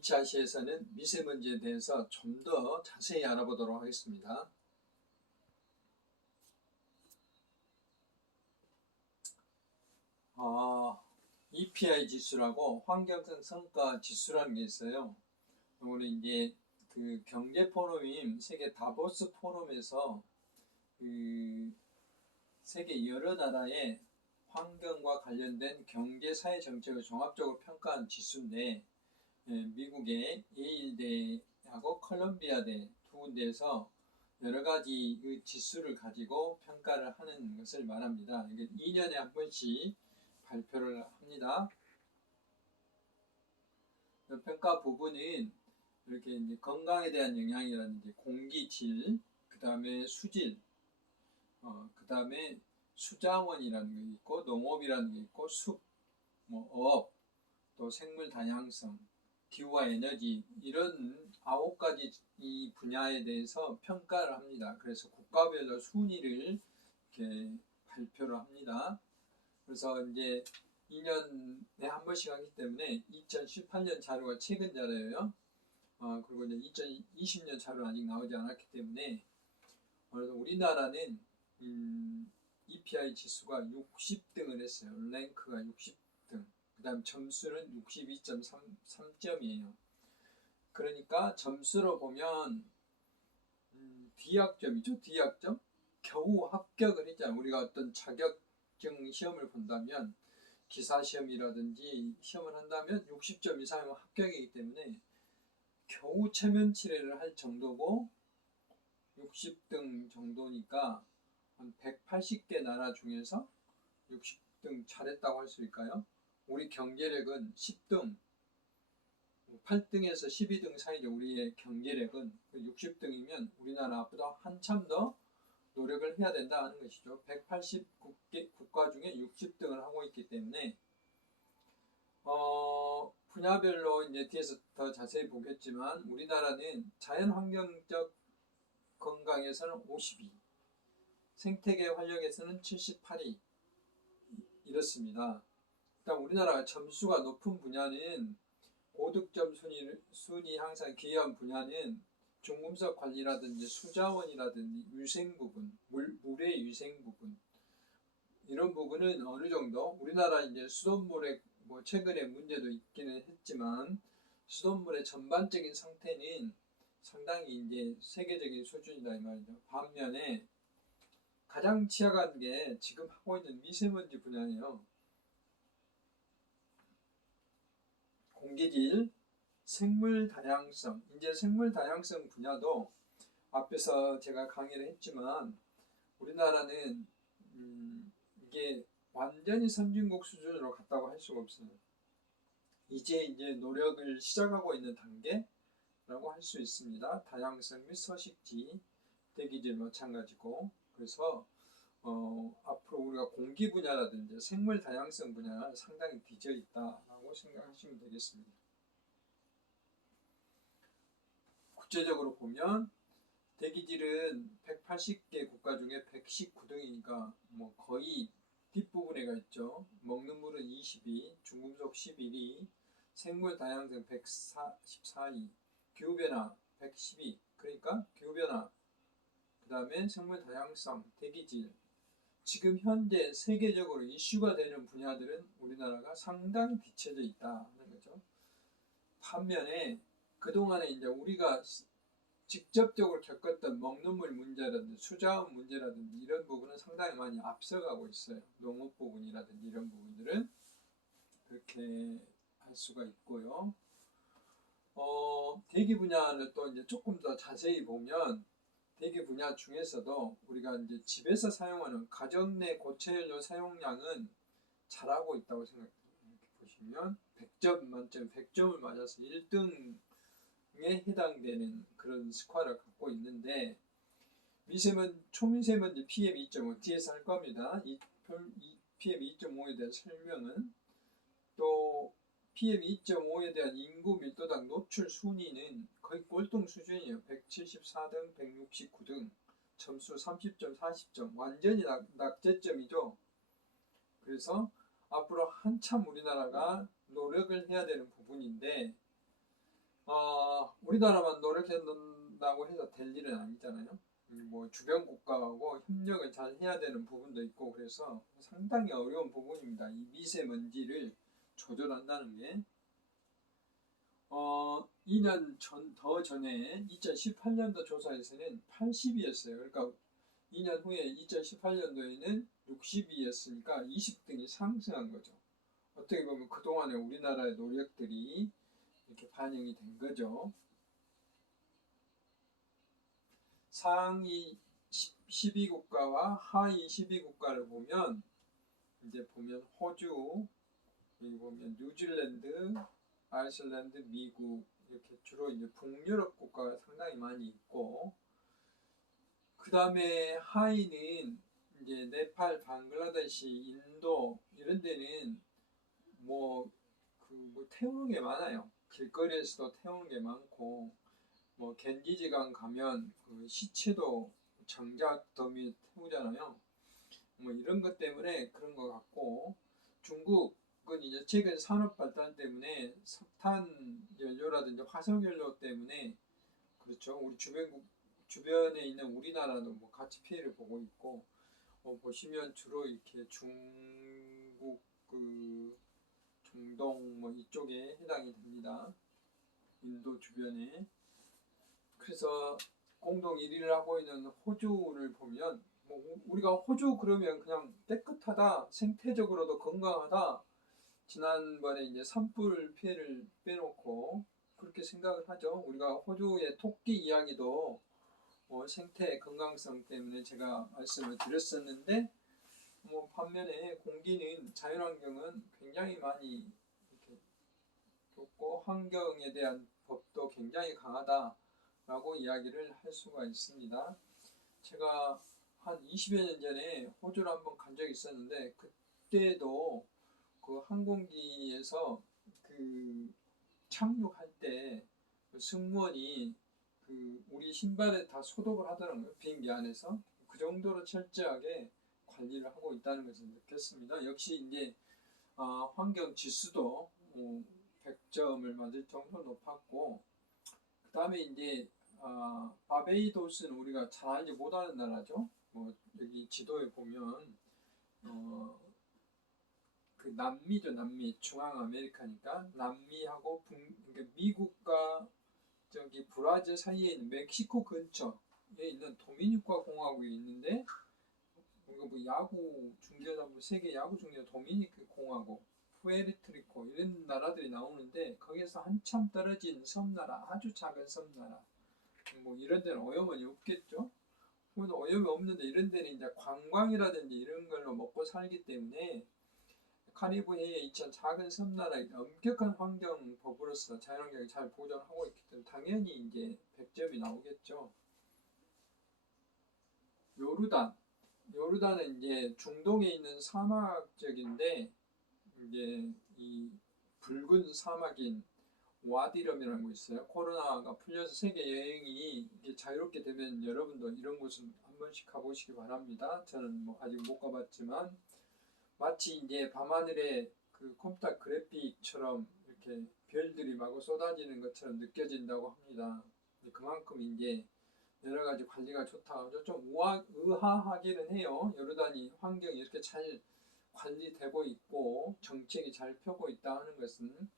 2차 시에서는 미세먼지에 대해서 좀 더 자세히 알아보도록 하겠습니다. EPI 지수라고 환경성 성과 지수라는 게 있어요. 우리 이제 그 경제 포럼인 세계 다보스 포럼에서 그 세계 여러 나라의 환경과 관련된 경제 사회 정책을 종합적으로 평가한 지수인데, 미국의 예일대하고 컬럼비아대 두 군데에서 여러 가지 그 지수를 가지고 평가를 하는 것을 말합니다. 이게 2년에 한 번씩 발표를 합니다. 평가 부분은 이렇게 이제 건강에 대한 영향이라든지 공기질, 그 다음에 수질, 그 다음에 수자원이라는 게 있고 농업이라는 게 있고 숲, 업, 또 생물 다양성, 기후와 에너지 이런 9가지 이 분야에 대해서 평가를 합니다. 그래서 국가별로 순위를 이렇게 발표를 합니다. 그래서 이제 2년에 한 번씩 하기 때문에 2018년 자료가 최근 자료예요. 그리고 이제 2020년 자료는 아직 나오지 않았기 때문에 그래서 우리나라는 EPI 지수가 60등을 했어요. 랭크가 60등. 그 다음 점수는 62.3점이에요. 그러니까 점수로 보면 D학점이죠. D학점. 겨우 합격을 했잖아요. 우리가 어떤 자격증 시험을 본다면 기사시험이라든지 시험을 한다면 60점 이상이면 합격이기 때문에 겨우 체면 치레를 할 정도고 60등 정도니까 한 180개 나라 중에서 60등 잘했다고 할 수 있을까요? 우리 경제력은 10등, 8등에서 12등 사이죠. 우리의 경제력은 60등이면 우리나라보다 한참 더 노력을 해야 된다 하는 것이죠. 180개 국가 중에 60등을 하고 있기 때문에 분야별로 이제 뒤에서 더 자세히 보겠지만 우리나라는 자연환경적 건강에서는 52, 생태계 활용에서는 78위 이렇습니다. 일단 우리나라가 점수가 높은 분야는 고득점 순위 항상 기여한 분야는 중금속 관리라든지 수자원이라든지 위생 부분, 물의 위생 부분 이런 부분은 어느 정도 우리나라 이제 수돗물에 최근에 문제도 있기는 했지만 수돗물의 전반적인 상태는 상당히 이제 세계적인 수준이다 이 말이죠. 반면에 가장 취약한 게 지금 하고 있는 미세먼지 분야예요. 공기질, 생물 다양성. 이제 생물 다양성 분야도 앞에서 제가 강의를 했지만 우리나라는 이게 완전히 선진국 수준으로 갔다고 할 수가 없어요. 이제 노력을 시작하고 있는 단계라고 할 수 있습니다. 다양성 및 서식지, 대기질 마찬가지고. 그래서 앞으로 우리가 공기 분야라든지 생물 다양성 분야가 상당히 뒤져 있다라고 생각하시면 되겠습니다. 구체적으로 보면 대기질은 180개 국가 중에 119등이니까 거의 뒷부분에 가 있죠. 먹는 물은 22, 중금속 11위, 생물 다양성 114위, 기후변화 112, 그러니까 기후변화, 그 다음에 생물 다양성, 대기질. 지금 현재 세계적으로 이슈가 되는 분야들은 우리나라가 상당히 뒤쳐져 있다는 거죠. 반면에 그동안에 이제 우리가 직접적으로 겪었던 먹는 물 문제라든지 수자원 문제라든지 이런 부분은 상당히 많이 앞서가고 있어요. 농업 부분이라든지 이런 부분들은 그렇게 할 수가 있고요. 대기 분야를 또 이제 조금 더 자세히 보면 대기 분야 중에서도 우리가 이제 집에서 사용하는 가정 내 고체연료 사용량은 잘하고 있다고 생각해요. 이렇게 보시면 100점 만점 100점을 맞아서 1등에 해당되는 그런 스코어를 갖고 있는데 초미세먼지 PM2.5 뒤에서 할 겁니다. 이 PM2.5에 대한 설명은 또 PM2.5에 대한 인구 밀도당 노출 순위는 거의 꼴등 수준이에요. 174등, 169등, 점수 30점, 40점, 완전히 낙제점이죠. 그래서 앞으로 한참 우리나라가 노력을 해야 되는 부분인데 우리나라만 노력한다고 해서 될 일은 아니잖아요. 뭐 주변 국가하고 협력을 잘 해야 되는 부분도 있고 그래서 상당히 어려운 부분입니다. 이 미세먼지를 조절한다는 게. 2년 더 전에 2018년도 조사에서는 80이었어요. 그러니까 2년 후에 2018년도에는 60이었으니까 20등이 상승한 거죠. 어떻게 보면 그동안의 우리나라의 노력들이 이렇게 반영이 된 거죠. 상위 12국가와 하위 12국가를 보면 이제 호주, 여기 보면 뉴질랜드, 아이슬란드, 미국 이렇게 주로 이제 북유럽 국가가 상당히 많이 있고 그 다음에 하위는 이제 네팔, 방글라데시, 인도 이런 데는 뭐 태우는 게 많아요. 길거리에서도 태우는 게 많고 뭐 겐지지강 가면 그 시체도 장작 더미 태우잖아요. 뭐 이런 것 때문에 그런 것 같고 중국은 이제 최근 산업 발달 때문에 석탄 연료라든지 화석 연료 때문에 그렇죠. 우리 주변에 있는 우리나라도 뭐 같이 피해를 보고 있고 보시면 주로 이렇게 중국 중동 뭐 이쪽에 해당이 됩니다. 인도 주변에. 그래서 공동 1위를 하고 있는 호주를 보면 뭐 우리가 호주 그러면 그냥 깨끗하다, 생태적으로도 건강하다. 지난번에 이제 산불 피해를 빼놓고 그렇게 생각을 하죠. 우리가 호주의 토끼 이야기도 생태 건강성 때문에 제가 말씀을 드렸었는데 반면에 공기는 자연환경은 굉장히 많이 이렇게 좋고 환경에 대한 법도 굉장히 강하다라고 이야기를 할 수가 있습니다. 제가 한 20여 년 전에 호주를 한번 간 적이 있었는데 그때도 그 항공기에서 그 착륙할 때 그 승무원이 우리 신발에 다 소독을 하더라고요. 비행기 안에서. 그 정도로 철저하게 관리를 하고 있다는 것을 느꼈습니다. 역시 이제 환경 지수도 100점을 맞을 정도로 높았고 그 다음에 이제 바베이도스는 우리가 잘 알지 못하는 나라죠. 여기 지도에 보면 그 남미죠. 남미 중앙 아메리카니까 남미하고 그러니까 미국과 저기 브라질 사이에 있는 멕시코 근처에 있는 도미니카 공화국이 있는데 우리가 뭐 야구 중계하다 보면 세계 야구 중계 도미니카 공화국, 푸에르토리코 이런 나라들이 나오는데 거기에서 한참 떨어진 섬나라, 아주 작은 섬나라 뭐 이런 데는 오염원이 없겠죠. 오염이 없는데 이런 데는 이제 관광이라든지 이런 걸로 먹고 살기 때문에 카리브해에 있던 작은 섬나라에 엄격한 환경 법으로서 자연환경을 잘 보존하고 있기 때문에 당연히 이제 100점이 나오겠죠. 요르단은 이제 중동에 있는 사막 지역인데 이제 이 붉은 사막인 와디럼이라는 곳 있어요. 코로나가 풀려서 세계 여행이 이게 자유롭게 되면 여러분도 이런 곳은 한 번씩 가보시기 바랍니다. 저는 뭐 아직 못 가봤지만 마치 이제 밤하늘에 그 컴퓨터 그래픽처럼 이렇게 별들이 마구 쏟아지는 것처럼 느껴진다고 합니다. 그만큼 이제 여러 가지 관리가 좋다. 좀 의아하기는 해요. 요르단이 환경이 이렇게 잘 관리되고 있고 정책이 잘 펴고 있다 하는 것은.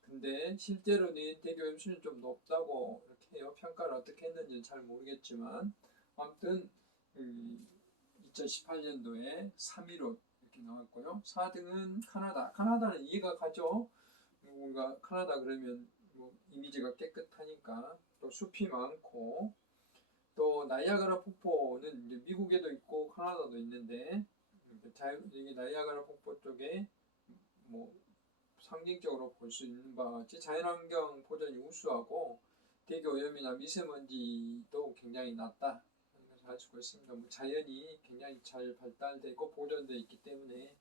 근데 실제로는 대기 오염수는 좀 높다고 이렇게 해요. 평가를 어떻게 했는지는 잘 모르겠지만 아무튼 2018년도에 3위로 이렇게 나왔고요. 4등은 카나다. 카나다는 이해가 가죠. 우리가 카나다 그러면 뭐 이미지가 깨끗하니까 또 숲이 많고 또 나이아가라 폭포는 이제 미국에도 있고 카나다도 있는데 여기 나이아가라 폭포 쪽에 뭐 상징적으로 볼 수 있는 바와 같이 자연환경 보존이 우수하고 대기 오염이나 미세먼지도 굉장히 낮다 하는 것을 알 수가 있습니다. 뭐 자연이 굉장히 잘 발달되고 보존되어 있기 때문에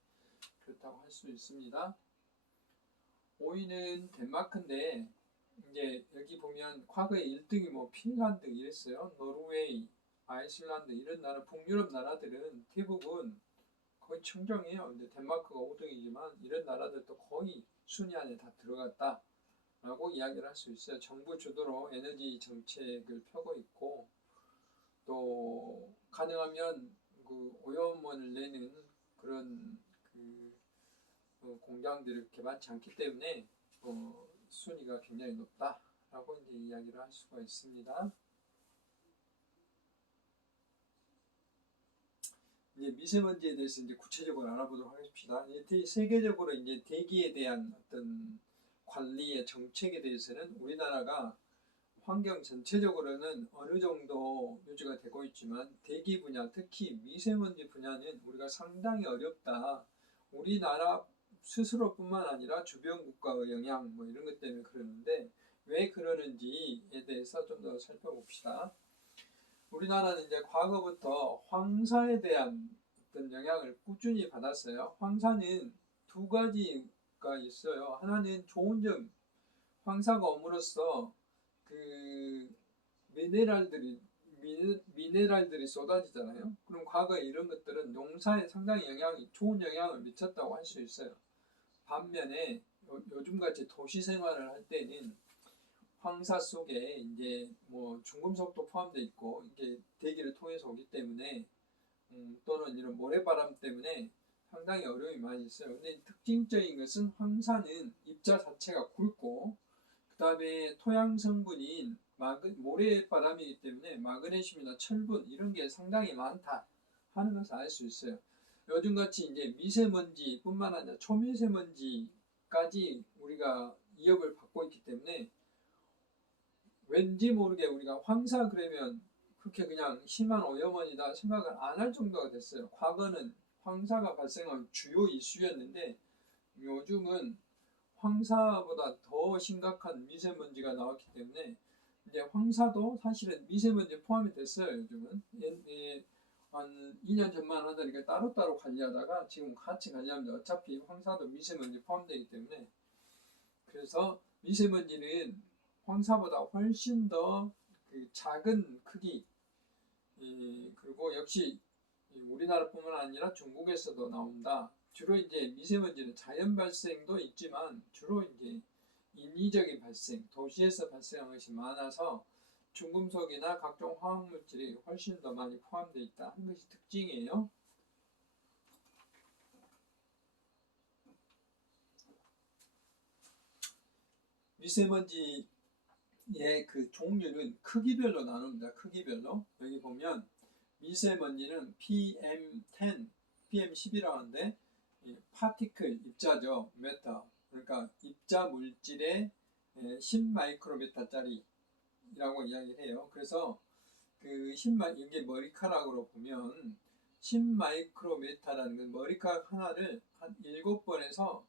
그렇다고 할 수 있습니다. 5위는 덴마크인데 이제 여기 보면 과거에 1등이 뭐 핀란드 이랬어요. 노르웨이, 아이슬란드 이런 나라 북유럽 나라들은 대부분 거의 청정해요. 근데 덴마크가 5등이지만 이런 나라들도 거의 순위 안에 다 들어갔다 라고 이야기를 할 수 있어요. 정부 주도로 에너지 정책을 펴고 있고, 또 가능하면 그 오염원을 내는 그런 공장들이 그렇게 많지 않기 때문에 순위가 굉장히 높다라고 이제 이야기를 할 수가 있습니다. 이제 미세먼지에 대해서 이제 구체적으로 알아보도록 하겠습니다. 세계적으로 이제 대기에 대한 어떤 관리의 정책에 대해서는 우리나라가 환경 전체적으로는 어느 정도 유지가 되고 있지만 대기 분야, 특히 미세먼지 분야는 우리가 상당히 어렵다. 우리나라 스스로뿐만 아니라 주변 국가의 영향 뭐 이런 것 때문에 그러는데 왜 그러는지에 대해서 좀 더 살펴봅시다. 우리나라는 이제 과거부터 황사에 대한 어떤 영향을 꾸준히 받았어요. 황사는 두 가지가 있어요. 하나는 좋은 점, 황사가 옴으로써 그 미네랄들이 쏟아지잖아요. 그럼 과거에 이런 것들은 농사에 상당히 좋은 영향을 미쳤다고 할 수 있어요. 반면에 요즘같이 도시 생활을 할 때는 황사 속에 이제 뭐 중금속도 포함되어 있고 이게 대기를 통해서 오기 때문에 또는 이런 모래바람 때문에 상당히 어려움이 많이 있어요. 근데 특징적인 것은 황사는 입자 자체가 굵고 그 다음에 토양 성분인 모래바람이기 때문에 마그네슘이나 철분 이런 게 상당히 많다 하는 것을 알 수 있어요. 요즘같이 이제 미세먼지뿐만 아니라 초미세먼지까지 우리가 위협을 받고 있기 때문에 왠지 모르게 우리가 황사 그러면 그렇게 그냥 심한 오염원이다 생각을 안 할 정도가 됐어요. 과거는 황사가 발생한 주요 이슈였는데 요즘은 황사보다 더 심각한 미세먼지가 나왔기 때문에 이제 황사도 사실은 미세먼지에 포함이 됐어요. 요즘은 한 2년 전만 하다니까 따로따로 관리하다가 지금 같이 관리하면 어차피 황사도 미세먼지 포함되기 때문에 그래서 미세먼지는 황사보다 훨씬 더 그 작은 크기 그리고 역시 우리나라뿐만 아니라 중국에서도 나온다. 주로 이제 미세먼지는 자연 발생도 있지만 주로 이제 인위적인 발생, 도시에서 발생한 것이 많아서 중금속이나 각종 화학물질이 훨씬 더 많이 포함되어 있다 하는 것이 특징이에요. 미세먼지의 그 종류는 크기별로 나눕니다. 크기별로. 여기 보면 미세먼지는 PM10, PM10이라고 하는데 파티클, 입자죠. 메타. 그러니까 입자 물질의 10마이크로메타짜리라고 이야기를 해요. 그래서 그 이게 머리카락으로 보면 10마이크로메타라는 건 머리카락 하나를 한 7번에서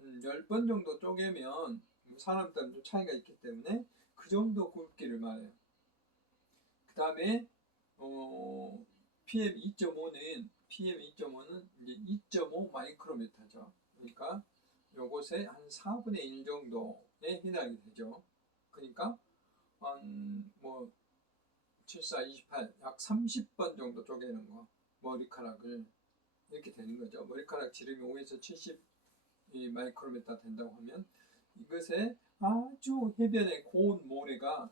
10번 정도 쪼개면 사람 따라 좀 차이가 있기 때문에 그 정도 굵기를 말해요. 그 다음에 PM2.5는 이제 2.5 마이크로메타죠. 그러니까 요것의 한 4분의 1 정도에 해당이 되죠. 그러니까 한 74, 28, 약 30번 정도 쪼개는 거 머리카락을 이렇게 되는 거죠. 머리카락 지름이 5에서 70 마이크로메타 된다고 하면 이것에 아주 해변의 고온 모래가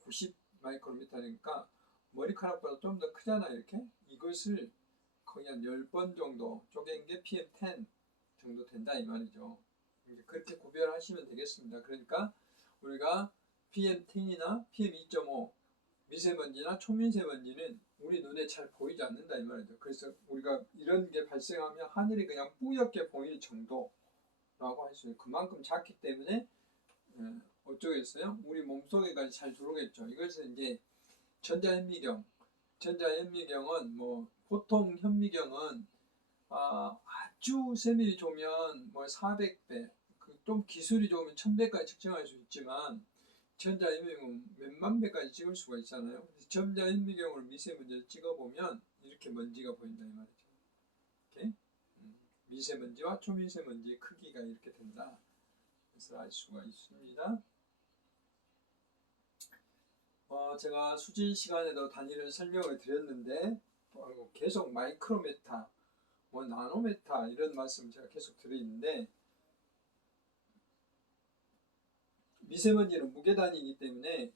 90 마이크로미터니까 머리카락보다 좀 더 크잖아요. 이렇게 이것을 거의 한 10번 정도 쪼갠 게 PM10 정도 된다 이 말이죠. 그렇게 구별하시면 되겠습니다. 그러니까 우리가 PM10이나 PM2.5 미세먼지나 초미세먼지는 우리 눈에 잘 보이지 않는다 이 말이죠. 그래서 우리가 이런 게 발생하면 하늘이 그냥 뿌옇게 보일 정도라고 할 수 있어요. 그만큼 작기 때문에 어쩌겠어요? 우리 몸속에까지 잘 들어오겠죠. 이것은 이제 전자현미경은 보통 현미경은 아주 세밀히 좋으면 400배, 좀 기술이 좋으면 1000배까지 측정할 수 있지만 전자현미경은 몇만 배까지 찍을 수가 있잖아요. 전자현미경으로 미세먼지를 찍어보면 이렇게 먼지가 보인다 이 말이죠. 이렇게 미세먼지와 초미세먼지의 크기가 이렇게 된다. 그래서 알 수가 있습니다. 제가 수질 시간에도 단위를 설명을 드렸는데 계속 마이크로메타, 나노메타 이런 말씀 제가 계속 드리는데 미세먼지는 무게단위이기 때문에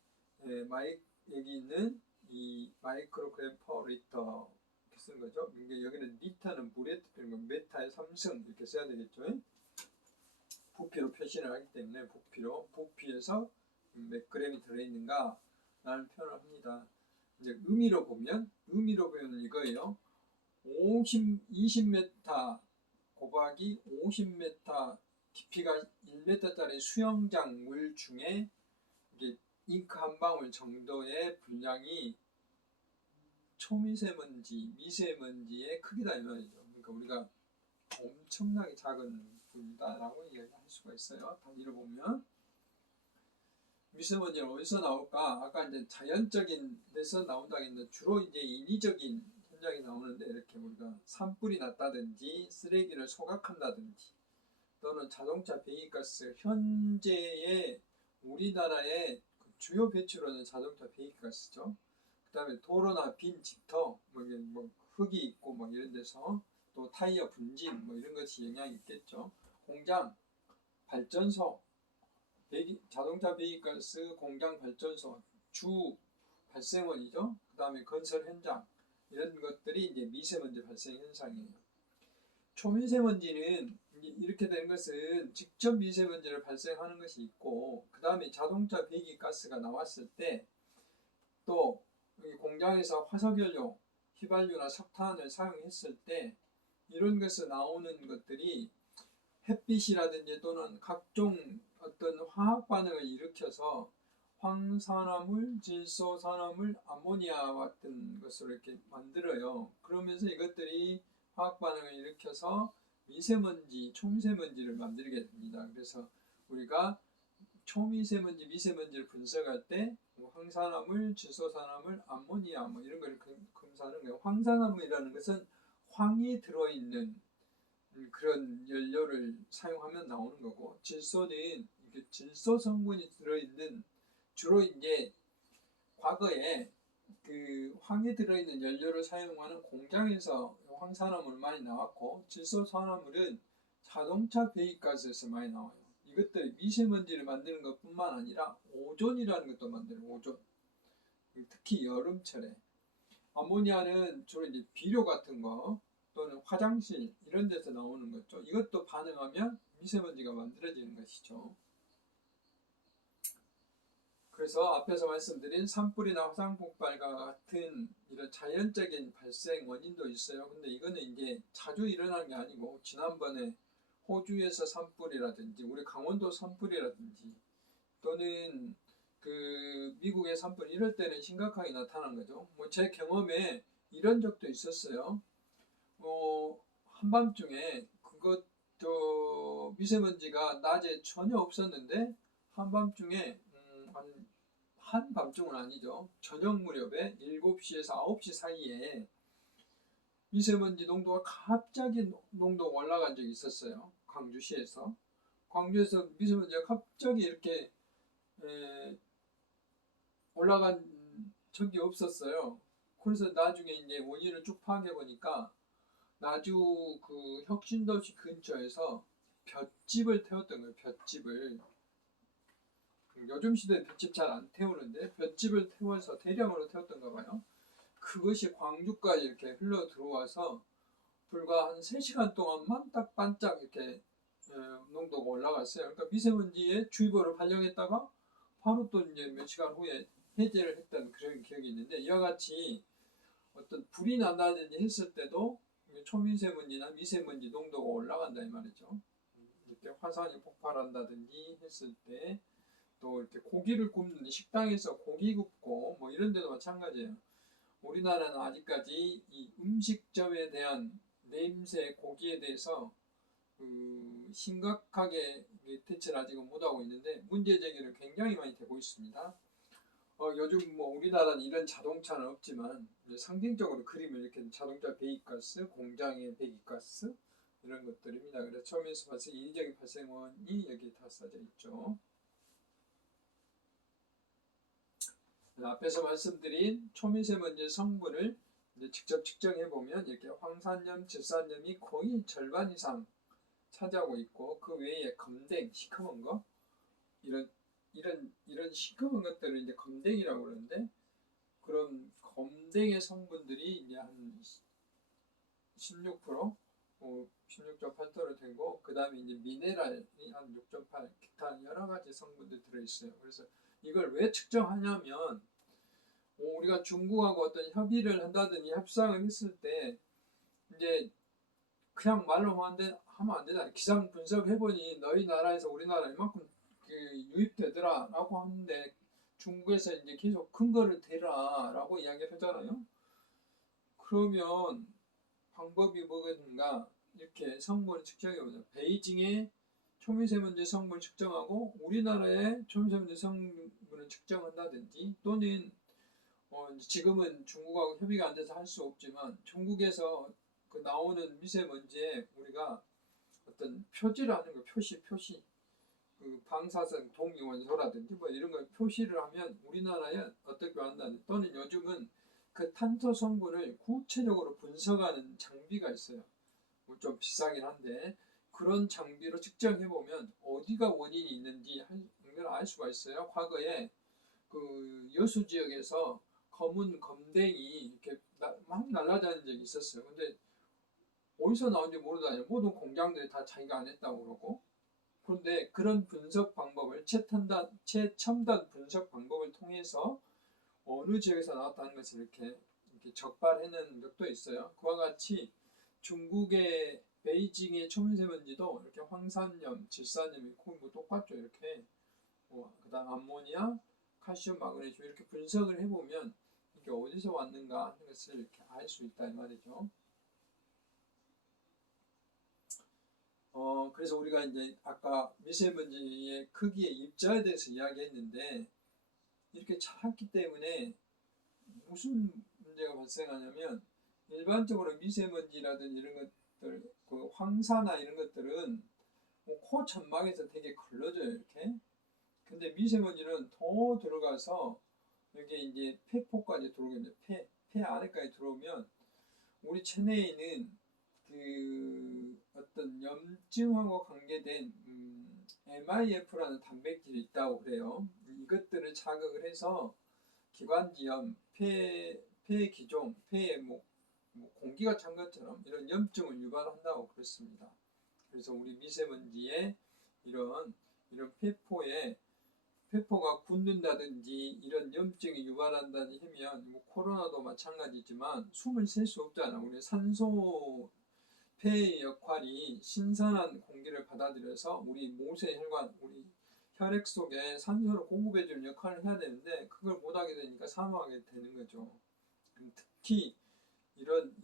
여기 있는 이 마이크로그램 퍼 리터 이렇게 쓰는 거죠. 여기는 리터는 물에 뜻하는 거 메타의 3승 이렇게 써야 되겠죠. 부피로 표시를 하기 때문에 부피에서 몇 그램이 들어있는가 라는 표현을 합니다. 이제 의미로 보면 이거예요. 20m 곱하기 50m 깊이가 1m짜리 수영장 물 중에 이게 잉크 한 방울 정도의 분량이 초미세먼지, 미세먼지의 크기다 이 말이죠. 그러니까 우리가 엄청나게 작은 분이다라고 이야기할 수가 있어요. 단위로 보면 미세먼지는 어디서 나올까? 아까 이제 자연적인 데서 나온다고 했는데 주로 이제 인위적인 현장이 나오는데 이렇게 우리가 산불이 났다든지 쓰레기를 소각한다든지 또는 자동차 배기가스 현재의 우리나라의 주요 배출원은 자동차 배기가스죠. 그 다음에 도로나 빈 집터 뭐 흙이 있고 뭐 이런 데서 또 타이어 분진 뭐 이런 것이 영향이 있겠죠. 공장, 발전소, 자동차 배기가스 공장 발전소 주 발생원이죠. 그 다음에 건설 현장 이런 것들이 이제 미세먼지 발생 현상이에요. 초미세먼지는 이렇게 되는 것은 직접 미세먼지를 발생하는 것이 있고 그 다음에 자동차 배기가스가 나왔을 때 또 공장에서 화석연료, 휘발유나 석탄을 사용했을 때 이런 것에서 나오는 것들이 햇빛이라든지 또는 각종 어떤 화학 반응을 일으켜서 황산화물, 질소산화물, 암모니아 같은 것을 이렇게 만들어요. 그러면서 이것들이 화학 반응을 일으켜서 미세먼지, 초미세먼지를 만들게 됩니다. 그래서 우리가 초미세먼지, 미세먼지를 분석할 때 황산화물, 질소산화물, 암모니아 뭐 이런 걸 검사하는 거예요. 황산화물이라는 것은 황이 들어있는 그런 연료를 사용하면 나오는 거고, 질소는 질소 성분이 들어있는 주로 이제 과거에 그 황이 들어있는 연료를 사용하는 공장에서 황산화물 많이 나왔고, 질소산화물은 자동차 배기가스에서 많이 나와요. 이것들이 미세먼지를 만드는 것뿐만 아니라 오존이라는 것도 만들어요. 오존. 특히 여름철에. 암모니아는 주로 이제 비료 같은 거 또는 화장실 이런 데서 나오는 거죠. 이것도 반응하면 미세먼지가 만들어지는 것이죠. 그래서 앞에서 말씀드린 산불이나 화산 폭발과 같은 이런 자연적인 발생 원인도 있어요. 근데 이거는 이제 자주 일어나는 게 아니고 지난번에 호주에서 산불이라든지 우리 강원도 산불이라든지 또는 그 미국의 산불 이럴 때는 심각하게 나타난 거죠. 뭐 제 경험에 이런 적도 있었어요. 한밤중에 그것도 미세먼지가 낮에 전혀 없었는데 한밤중에 한밤중은 아니죠. 저녁 무렵에 7시에서 9시 사이에 미세먼지 농도가 갑자기 농도가 올라간 적이 있었어요. 광주시에서 미세먼지가 갑자기 이렇게 올라간 적이 없었어요. 그래서 나중에 이제 원인을 쭉 파악해 보니까 나주 그 혁신도시 근처에서 볏짚을 태웠던 거예요. 볏짚을. 요즘 시대에 볏짚 잘 안 태우는데 볏짚을 태워서 대량으로 태웠던가 봐요. 그것이 광주까지 이렇게 흘러 들어와서 불과 한 3시간 동안만 딱 반짝 이렇게 농도가 올라갔어요. 그러니까 미세먼지에 주의보를 발령했다가 바로 또 이제 몇 시간 후에 해제를 했던 그런 기억이 있는데, 이와 같이 어떤 불이 난다든지 했을 때도 초미세먼지나 미세먼지 농도가 올라간다 이 말이죠. 이렇게 화산이 폭발한다든지 했을 때, 또 이렇게 고기를 굽는 식당에서 고기 굽고 뭐 이런 데도 마찬가지예요. 우리나라는 아직까지 이 음식점에 대한 냄새, 고기에 대해서 심각하게 대처를 아직은 못하고 있는데 문제 제기를 굉장히 많이 되고 있습니다. 요즘 뭐 우리나라는 이런 자동차는 없지만 상징적으로 그림을 이렇게 자동차 배기가스, 공장의 배기가스 이런 것들입니다. 그래서 처음에서 봤을 때 인위적인 발생원이 여기 다 써져 있죠. 앞에서 말씀드린 초미세먼지 성분을 이제 직접 측정해 보면 이렇게 황산염, 질산염이 거의 절반 이상 차지하고 있고, 그 외에 검댕, 시커먼 거 이런 이런 시커먼 것들을 이제 검댕이라고 그러는데, 그런 검댕의 성분들이 이제 한 16%, 16.8도로 되고, 그 다음에 이제 미네랄이 한 6.8, 기타 여러 가지 성분들이 들어있어요. 그래서 이걸 왜 측정하냐면, 우리가 중국하고 어떤 협의를 한다든지 협상을 했을 때, 이제 그냥 말로 하면 안 되잖아요. 기상 분석해보니 너희 나라에서 우리나라 이만큼 그 유입되더라 라고 하는데, 중국에서 이제 계속 근거를 대라 라고 이야기를 하잖아요. 그러면 방법이 뭐겠는가? 이렇게 성분을 측정해보자. 베이징의 초미세먼지 성분을 측정하고 우리나라의 초미세먼지 성분을 측정한다든지, 또는 지금은 중국하고 협의가 안 돼서 할 수 없지만 중국에서 그 나오는 미세먼지에 우리가 어떤 표지를 하는 거, 표시 그 방사성 동위원소라든지 뭐 이런 걸 표시를 하면 우리나라에 어떻게 한다는, 또는 요즘은 그 탄소 성분을 구체적으로 분석하는 장비가 있어요. 좀 비싸긴 한데 그런 장비로 측정해 보면 어디가 원인이 있는지 알 수가 있어요. 과거에 그 여수 지역에서 검은 검댕이 이렇게 막 날아다니는 적이 있었어요. 근데 어디서 나온지 모르다니 모든 공장들이 다 자기가 안 했다고 그러고, 그런데 그런 분석 방법을 최첨단 분석 방법을 통해서 어느 지역에서 나왔다는 것을 이렇게 적발해낸 적도 있어요. 그와 같이 중국의 베이징의 초미세먼지도 이렇게 황산염, 질산염이 거의 뭐 똑같죠. 이렇게 그다음 암모니아, 칼슘, 마그네슘 이렇게 분석을 해보면 이게 어디서 왔는가 하는 것을 이렇게 알 수 있다 이 말이죠. 그래서 우리가 이제 아까 미세먼지의 크기의 입자에 대해서 이야기했는데, 이렇게 작기 때문에 무슨 문제가 발생하냐면, 일반적으로 미세먼지라든지 이런 것들, 그 황사나 이런 것들은 코 천막에서 되게 걸러져요, 이렇게. 근데 미세먼지는 더 들어가서 여기 이제 폐포까지 들어오겠는데, 폐 안에까지 들어오면 우리 체내에 있는 그 어떤 염증하고 관계된 MIF라는 단백질이 있다고 그래요. 이것들을 자극을 해서 기관지염, 폐기종, 폐에 뭐 공기가 찬 것처럼 이런 염증을 유발한다고 그랬습니다. 그래서 우리 미세먼지에 이런 폐포가 굳는다든지 이런 염증이 유발한다니 하면, 뭐 코로나도 마찬가지지만 숨을 쉴 수 없잖아. 우리 산소 폐의 역할이 신선한 공기를 받아들여서 우리 모세 혈관, 우리 혈액 속에 산소를 공급해주는 역할을 해야 되는데 그걸 못하게 되니까 사망하게 되는 거죠. 특히 이런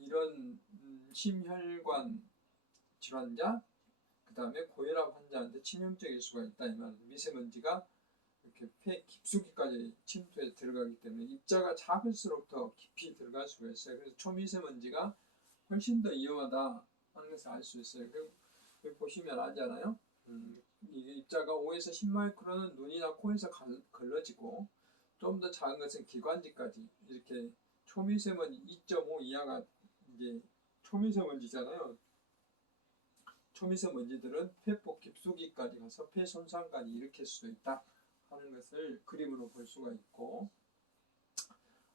심혈관 질환자, 그 다음에 고혈압 환자한테 치명적일 수가 있다 이 말이에요. 미세먼지가 이렇게 폐 깊숙이까지 침투해 들어가기 때문에 입자가 작을수록 더 깊이 들어갈 수가 있어요. 그래서 초미세먼지가 훨씬 더 위험하다 하는 것을 알 수 있어요. 여기 보시면 알잖아요. 이게 입자가 5에서 10마이크론은 눈이나 코에서 걸러지고, 좀 더 작은 것은 기관지까지 이렇게 초미세먼지 2.5 이하가 이제 초미세먼지잖아요. 초미세먼지들은 폐포 깊숙이까지 가서 폐 손상까지 일으킬 수 있다 하는 것을 그림으로 볼 수가 있고,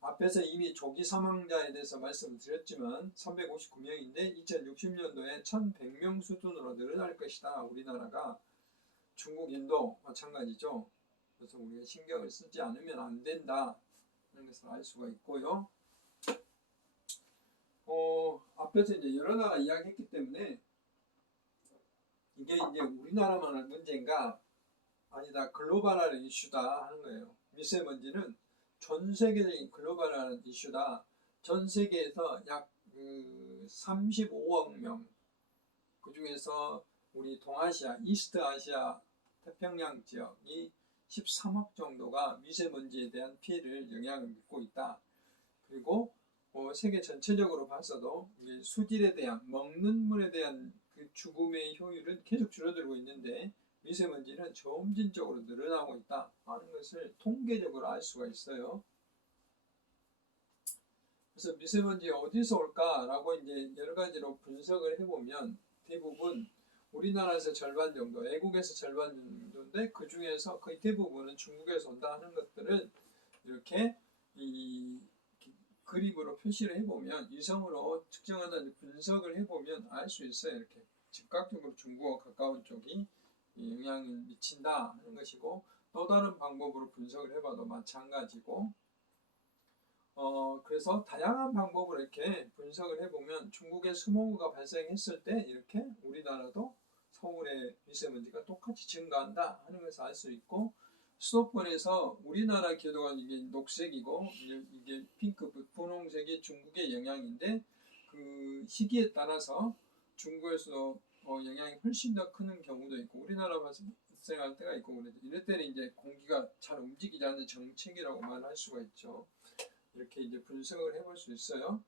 앞에서 이미 조기 사망자에 대해서 말씀을 드렸지만 359명인데 2060년도에 1100명 수준으로 늘어날 것이다. 우리나라가. 중국, 인도 마찬가지죠. 그래서 우리가 신경을 쓰지 않으면 안 된다 하는 것을 알 수가 있고요. 앞에서 이제 여러 나라 이야기했기 때문에 이게 이제 우리나라만의 문제인가? 아니다, 글로벌한 이슈다 하는 거예요. 미세먼지는 전 세계적인 글로벌한 이슈다. 전 세계에서 약 35억 명, 그 중에서 우리 동아시아, 이스트 아시아 태평양 지역이 13억 정도가 미세먼지에 대한 피해를 영향을 입고 있다. 그리고 세계 전체적으로 봐서도 수질에 대한, 먹는 물에 대한 그 죽음의 효율은 계속 줄어들고 있는데 미세먼지는 점진적으로 늘어나고 있다 하는 것을 통계적으로 알 수가 있어요. 그래서 미세먼지 어디서 올까라고 이제 여러 가지로 분석을 해보면 대부분 우리나라에서 절반 정도, 외국에서 절반 정도인데 그 중에서 거의 대부분은 중국에서 온다 하는 것들은 이렇게 이 그림으로 표시를 해보면 위성으로 측정하는 분석을 해보면 알 수 있어요. 이렇게 즉각적으로 중국과 가까운 쪽이 영향을 미친다 하는 것이고, 또 다른 방법으로 분석을 해봐도 마찬가지고, 그래서 다양한 방법으로 이렇게 분석을 해보면 중국에 스모그가 발생했을 때 이렇게 우리나라도 서울의 미세먼지가 똑같이 증가한다 하는 것을 알 수 있고, 수도권에서 우리나라 기후가 이게 녹색이고 이게 핑크 분홍색이 중국의 영향인데, 그 시기에 따라서 중국에서도 영향이 훨씬 더 크는 경우도 있고 우리나라 발생할 때가 있고, 그래서 이럴 때는 이제 공기가 잘 움직이지 않는 정책이라고 말할 수가 있죠. 이렇게 이제 분석을 해볼 수 있어요.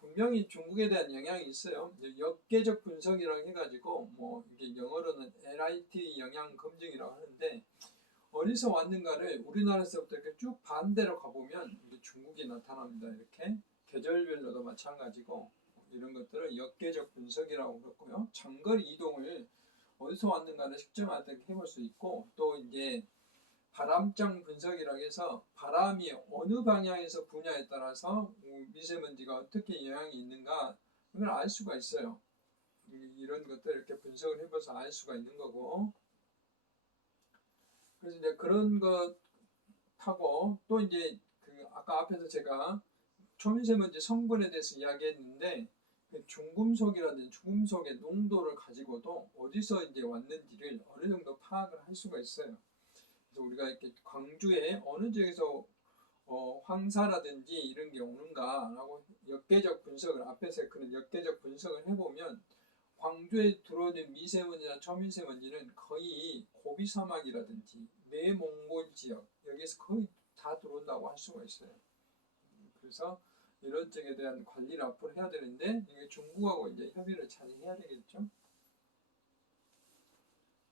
분명히 중국에 대한 영향이 있어요. 역계적 분석이라고 해가지고 이게 영어로는 LIT 영향 검증이라고 하는데, 어디서 왔는가를 우리나라에서부터 이렇게 쭉 반대로 가보면 이게 중국이 나타납니다. 이렇게 계절별로도 마찬가지고, 이런 것들을 역계적 분석이라고 그랬고요. 장거리 이동을 어디서 왔는가를 측정할 때 해볼 수 있고, 또 이제 바람장 분석이라고 해서 바람이 어느 방향에서 부냐에 따라서 미세먼지가 어떻게 영향이 있는가 이걸 알 수가 있어요. 이런 것들 이렇게 분석을 해봐서 알 수가 있는 거고, 그래서 이제 그런 것하고 또 이제 그 아까 앞에서 제가 초미세먼지 성분에 대해서 이야기했는데, 그 중금속이라든지 중금속의 농도를 가지고도 어디서 이제 왔는지를 어느 정도 파악을 할 수가 있어요. 그래서 우리가 이렇게 광주에 어느 지역에서 황사라든지 이런 게 오는가라고 역계적 분석을, 앞에서 그런 역계적 분석을 해보면 광주에 들어오는 미세먼지나 초미세먼지는 거의 고비 사막이라든지 내몽골 지역 여기서 거의 다 들어온다고 할 수가 있어요. 그래서 이런 쪽에 대한 관리를 앞으로 해야 되는데, 이게 중국하고 이제 협의를 잘 해야 되겠죠.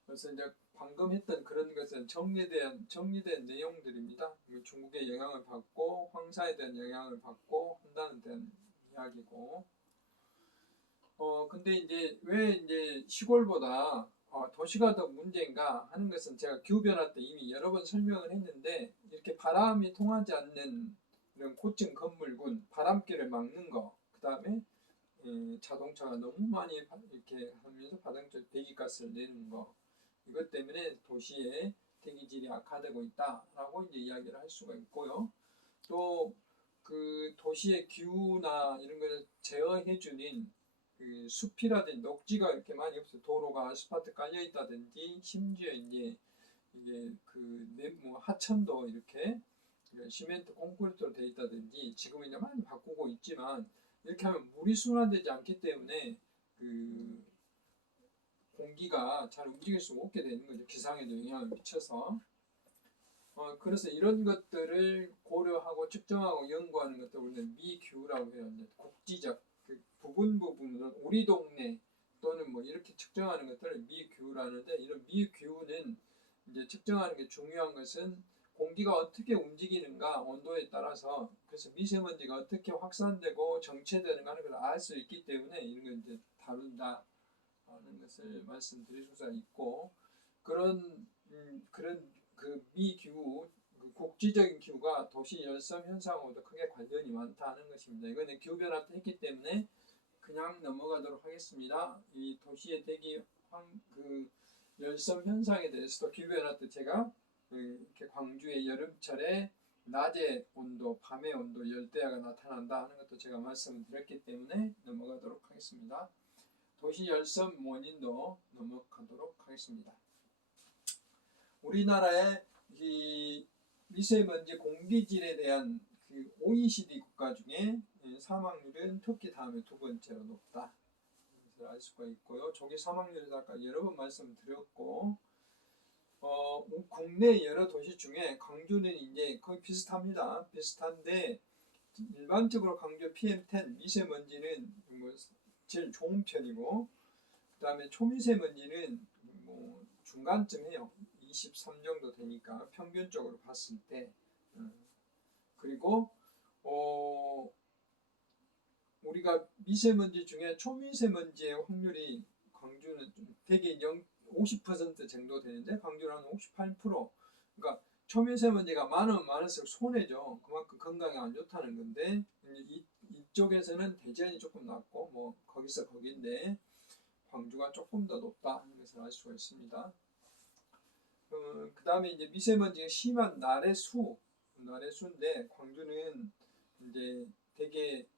그래서 이제 방금 했던 그런 것은 정리된 내용들입니다. 중국의 영향을 받고 황사에 대한 영향을 받고 한다는 데는 이야기고, 근데 이제 왜 이제 시골보다 도시가 더 문제인가 하는 것은 제가 기후변화 때 이미 여러 번 설명을 했는데, 이렇게 바람이 통하지 않는 이런 고층 건물군 바람길을 막는 거, 그 다음에 자동차가 너무 많이 이렇게 하면서 바람길 배기가스를 내는 거, 이것 때문에 도시의 대기질이 악화되고 있다라고 이제 이야기를 할 수가 있고요. 또 그 도시의 기후나 이런 것을 제어해주는 그 숲이라든지 녹지가 이렇게 많이 없어요. 도로가 아스팔트 깔려 있다든지, 심지어 이제 이게 뭐 하천도 이렇게 시멘트 콘크리트로 되어 있다든지 지금은 이제 많이 바꾸고 있지만, 이렇게 하면 물이 순환되지 않기 때문에 그 공기가 잘 움직일 수 없게 되는 거죠. 기상에도 영향을 미쳐서. 그래서 이런 것들을 고려하고 측정하고 연구하는 것들 우리는 미규라고 해요. 국지적 부분은 우리 동네 또는 뭐 이렇게 측정하는 것들을 미규라는데, 이런 미규는 이제 측정하는 게 중요한 것은 공기가 어떻게 움직이는가 온도에 따라서, 그래서 미세먼지가 어떻게 확산되고 정체되는가 하는 걸 알 수 있기 때문에 이런 걸 이제 다룬다 하는 것을 말씀드릴 수가 있고, 그런 그 미기후, 그 국지적인 기후가 도시 열섬 현상하고도 크게 관련이 많다는 것입니다. 이거는 기후변화 때 했기 때문에 그냥 넘어가도록 하겠습니다. 이 도시의 대기 그 열섬 현상에 대해서도 기후변화 때 제가 이렇게 광주의 여름철에 낮의 온도, 밤의 온도, 열대야가 나타난다 하는 것도 제가 말씀을 드렸기 때문에 넘어가도록 하겠습니다. 도시 열섬 원인도 넘어가도록 하겠습니다. 우리나라의 이 미세먼지 공기질에 대한 그 OECD 국가 중에 사망률은 터키 다음에 두 번째로 높다. 알 수가 있고요. 조기 사망률에서 아까 여러 번 말씀드렸고, 국내 여러 도시 중에 광주는 이제 거의 비슷합니다. 비슷한데 일반적으로 광주 PM10 미세먼지는 뭐 제일 좋은 편이고, 그 다음에 초미세먼지는 뭐 중간쯤 해요. 23 정도 되니까 평균적으로 봤을 때. 그리고 우리가 미세먼지 중에 초미세먼지의 확률이 광주는 좀 되게 50% 정도 되는데 광주는 한 58%. 그러니까 초미세먼지가 많으면 많을수록 손해죠. 그만큼 건강에 안 좋다는 건데 이쪽에서는 대전이 조금 낮고 뭐 거기서 거긴데 광주가 조금 더 높다 하는 것을 알 수가 있습니다. 그 다음에 이제 미세먼지가 심한 나래수인데 광주는 이제 되게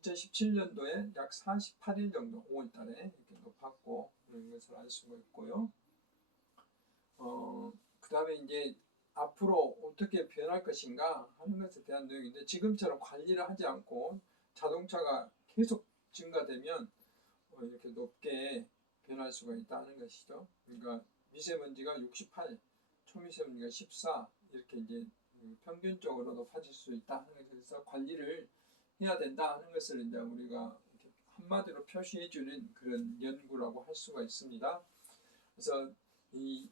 2017년도에 약 48일 정도 5월달에 이렇게 높았고 그런 것을 알 수가 있고요. 그 다음에 이제 앞으로 어떻게 변할 것인가 하는 것에 대한 내용인데 지금처럼 관리를 하지 않고 자동차가 계속 증가되면 이렇게 높게 변할 수가 있다는 것이죠. 그러니까 미세먼지가 68, 초미세먼지가 14 이렇게 이제 평균적으로 높아질 수 있다 하는 것에서 관리를 해야 된다 하는 것을 이제 우리가 한마디로 표시해주는 그런 연구라고 할 수가 있습니다. 그래서 이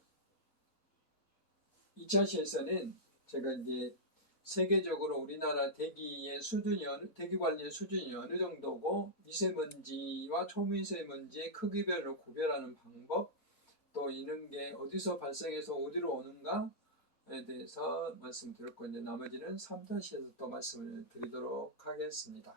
2차 시에서는 제가 이제 세계적으로 우리나라 대기 관리의 수준이 어느 정도고 미세먼지와 초미세먼지의 크기별로 구별하는 방법 또 이런 게 어디서 발생해서 어디로 오는가에 대해서 말씀드렸고 이제 나머지는 3차 시에서 또 말씀을 드리도록 하겠습니다.